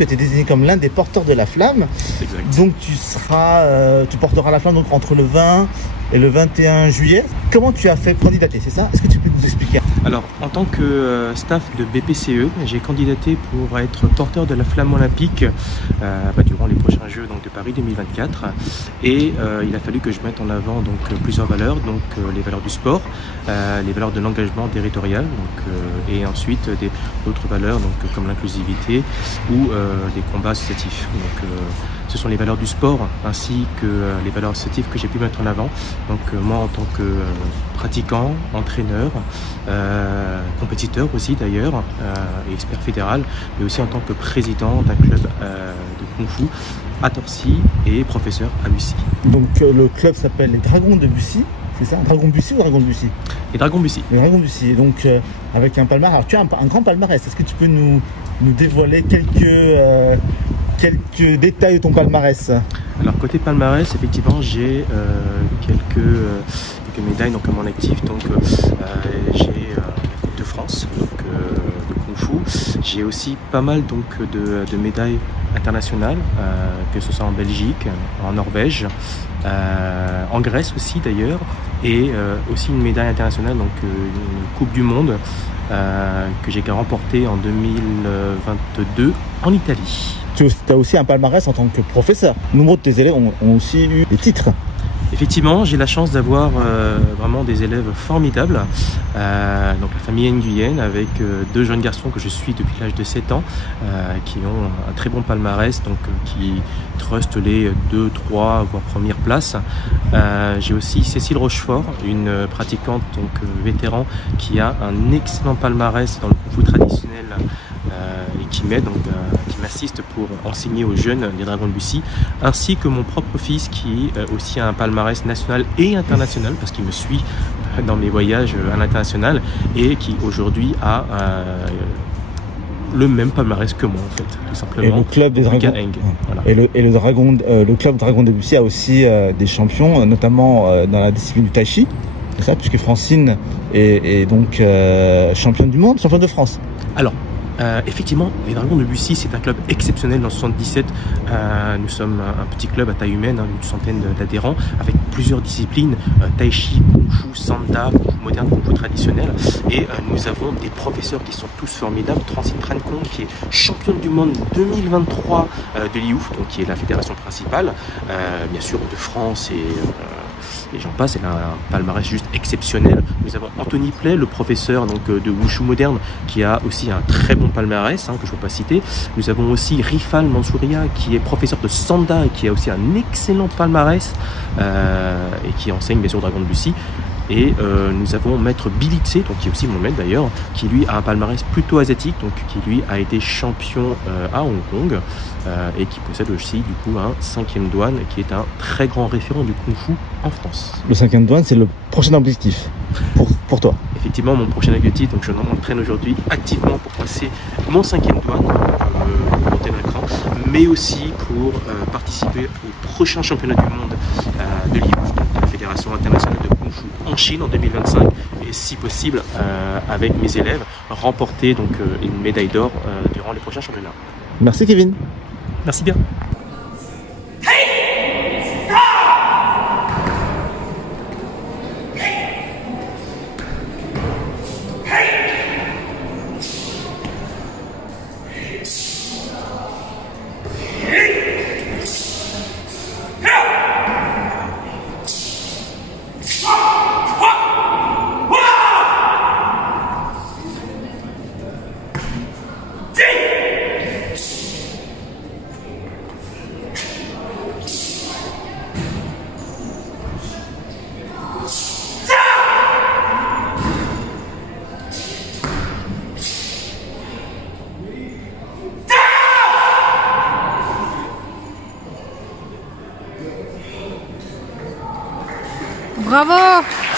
Tu as été désigné comme l'un des porteurs de la flamme. Exact. Donc tu porteras la flamme donc, entre le 20 et le 21 juillet. Comment tu as fait candidater, c'est ça? Est-ce que tu peux nous expliquer? Alors, en tant que staff de BPCE, j'ai candidaté pour être porteur de la flamme olympique durant les prochains Jeux donc, de Paris 2024. Et il a fallu que je mette en avant donc, plusieurs valeurs, donc les valeurs du sport, les valeurs de l'engagement territorial, donc, et ensuite d'autres valeurs donc, comme l'inclusivité ou des combats associatifs. Donc, ce sont les valeurs du sport ainsi que les valeurs associatives que j'ai pu mettre en avant. Donc moi en tant que pratiquant, entraîneur, compétiteur aussi d'ailleurs, et expert fédéral, mais aussi en tant que président d'un club de Kung Fu à Torcy et professeur à Bussy. Donc le club s'appelle les Dragons de Bussy, c'est ça? Dragon Bussy ou Dragon de Bussy? Les Dragons Bussy. Les Dragons Bussy, donc avec un palmarès. Alors tu as un grand palmarès, est-ce que tu peux nous dévoiler quelques détails de ton palmarès? Alors côté palmarès, effectivement, j'ai quelques médailles donc, à mon actif. Donc j'ai la Coupe de France donc, de Kung Fu. J'ai aussi pas mal donc, de médailles internationales, que ce soit en Belgique, en Norvège, en Grèce aussi d'ailleurs, et aussi une médaille internationale, donc une Coupe du Monde que j'ai remportée en 2022 en Italie. Tu as aussi un palmarès en tant que professeur. Nombre de tes élèves ont aussi eu des titres. Effectivement, j'ai la chance d'avoir vraiment des élèves formidables. Donc la famille Nguyen avec deux jeunes garçons que je suis depuis l'âge de 7 ans qui ont un très bon palmarès, donc qui trustent les 2, 3 voire premières places. J'ai aussi Cécile Rochefort, une pratiquante donc vétéran qui a un excellent palmarès dans le Kung Fu traditionnel et qui m'aide donc qui m'assiste pour enseigner aux jeunes des Dragons de Bussy, ainsi que mon propre fils qui aussi a un palmarès national et international parce qu'il me suit dans mes voyages à l'international et qui aujourd'hui a le même palmarès que moi en fait, tout simplement. Et le club des Dragons, voilà. Et le club Dragon de Bussy a aussi des champions, notamment dans la discipline du Tai Chi, c'est ça, puisque Francine est donc championne du monde, championne de France. Alors, effectivement, les Dragons de Bussy, c'est un club exceptionnel dans 77. Nous sommes un petit club à taille humaine, une centaine d'adhérents, avec plusieurs disciplines, Tai Chi, Kung Fu, Sanda, Kung Fu moderne, Kung Fu traditionnel. Et nous avons des professeurs qui sont tous formidables. Francine Trancon, qui est championne du monde 2023 de l'IOUF, donc qui est la fédération principale, bien sûr de France et j'en passe, elle a un palmarès juste exceptionnel. Nous avons Anthony Play, le professeur donc, de Wushu moderne, qui a aussi un très bon palmarès, que je ne vais pas citer. Nous avons aussi Rifal Mansouria, qui est professeur de Sanda et qui a aussi un excellent palmarès et qui enseigne bien sûr Dragon de Bussy. Et nous avons Maître Bilitse, donc qui est aussi mon maître d'ailleurs, qui lui a un palmarès plutôt asiatique, donc qui lui a été champion à Hong Kong et qui possède aussi du coup un 5e dan, qui est un très grand référent du Kung Fu en France. Le 5e dan, c'est le prochain objectif pour toi? Effectivement, mon prochain objectif, donc je m'entraîne aujourd'hui activement pour passer mon 5e dan, monter dans l'écran, mais aussi pour participer au prochain championnat du monde de l'IOUF, de la Fédération internationale de Kung Fu en Chine en 2025, et si possible avec mes élèves remporter donc une médaille d'or durant les prochains championnats. Merci Kevin. Merci bien. Bravo!